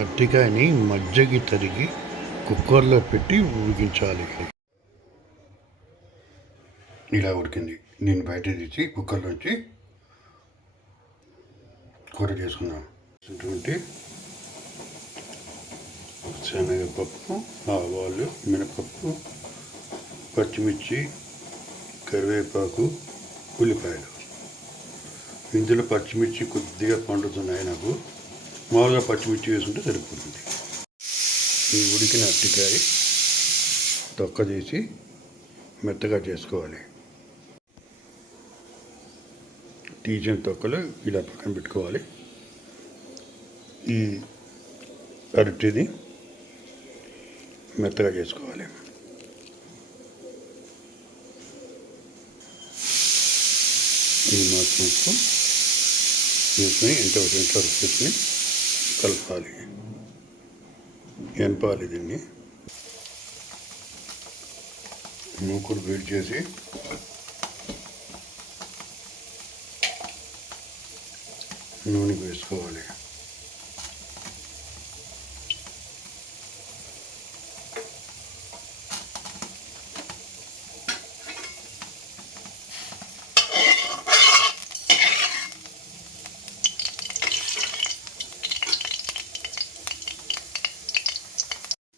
అరటికాయని మజ్జిగ తరిగి కుక్కర్లో పెట్టి ఉడికించాలి. ఇలా ఉడికింది. నేను బయట తీసి కుక్కర్లోంచి కూర చేసుకున్నాను. శనగపప్పు, ఆవాలు, మినపప్పు, పచ్చిమిర్చి, కరివేపాకు, ఉల్లిపాయలు. ఇందులో పచ్చిమిర్చి కొద్దిగా పండుతున్నాయి. నాకు మామూలుగా పచ్చిమిర్చి వేసుకుంటే సరిపోతుంది. ఈ ఉడికిన అరటికాయ తొక్క తీసి మెత్తగా చేసుకోవాలి. తీసిన తొక్కలు ఇలా పక్కన పెట్టుకోవాలి. ఈ అరటిది మెత్తగా చేసుకోవాలి. ఈ మాత్రం ఉప్పు వేసుకొని ఎంత వరకు వేసుకొని కలపాలి. ఎనపాలి. దీన్ని మూకుడు వేడి చేసి నూనె వేసుకోవాలి.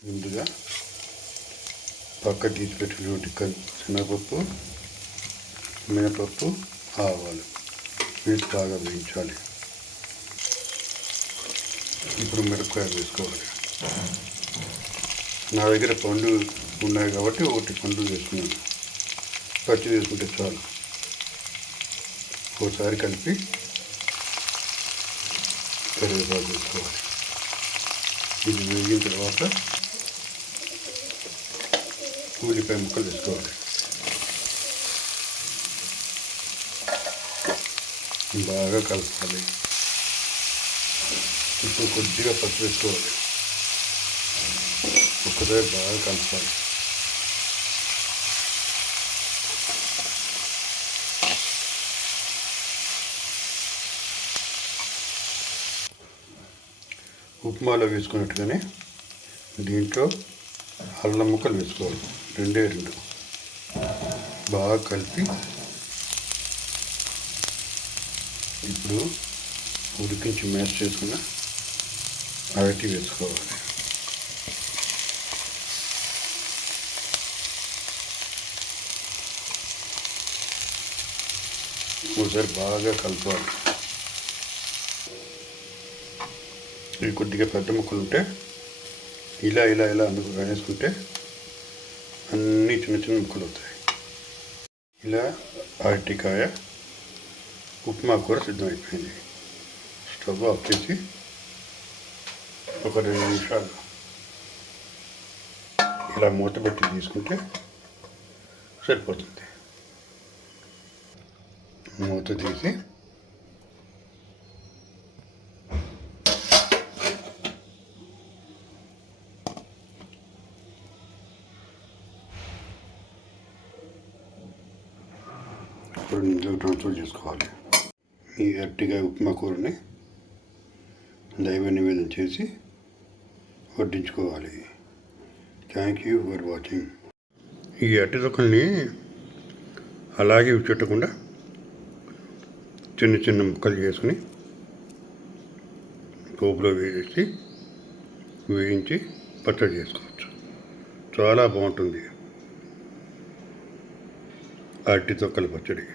ముందుగా పక్క తీసి పెట్టినటువంటి శనగపప్పు, మినపప్పు, ఆవాలు వీటి బాగా వేయించాలి. ఇప్పుడు మిరపకాయలు వేసుకోవాలి. నా దగ్గర పండు ఉన్నాయి కాబట్టి ఒకటి పండు వేసుకున్నాను. పచ్చి వేసుకుంటే చాలు. ఒకసారి కలిపి కరివేపాకు వేసుకోవాలి. ఇది వేగిన తర్వాత ఉల్లిపాయ ముక్కలు వేసుకోవాలి. బాగా కలపాలి. ఇప్పుడు కొద్దిగా పసుపు వేసుకోవాలి. ఒక్కసారి బాగా కలపాలి. ఉప్మాలో వేసుకున్నట్టుగానే దీంట్లో అల్లం ముక్కలు వేసుకోవాలి. రెండే బాగా కలిపి ఇప్పుడు ఉడికించి మ్యాష్ చేసుకున్న అరటి వేసుకోవాలి. ఒకసారి బాగా కలపాలి. ఇవి కొద్దిగా పెద్ద ముక్కలు ఉంటే ఇలా ఇలా ఇలా అందుకు వేసుకుంటే అన్నీ చిన్న చిన్న ముక్కలు అవుతాయి. ఇలా అరటికాయ ఉప్మా కూర సిద్ధమైపోయింది. స్టవ్ ఆఫ్ చేసి ఒక 2 నిమిషాలు ఇలా మూత పెట్టి తీసుకుంటే సరిపోతుంది. మూత తీసి ఇప్పుడు ఇందులో ట్రాన్స్ఫర్ చేసుకోవాలి. ఈ అరటికాయ ఉప్మా కూరని దైవ నివేదన చేసి వడ్డించుకోవాలి. Thank you for watching. ఈ అరటి తొక్కల్ని అలాగే విచ్చుట్టకుండా చిన్న చిన్న ముక్కలు చేసుకుని పోపులో వేసి వేయించి పచ్చడి చేసుకోవచ్చు. చాలా బాగుంటుంది అరటి తొక్కల పచ్చడి.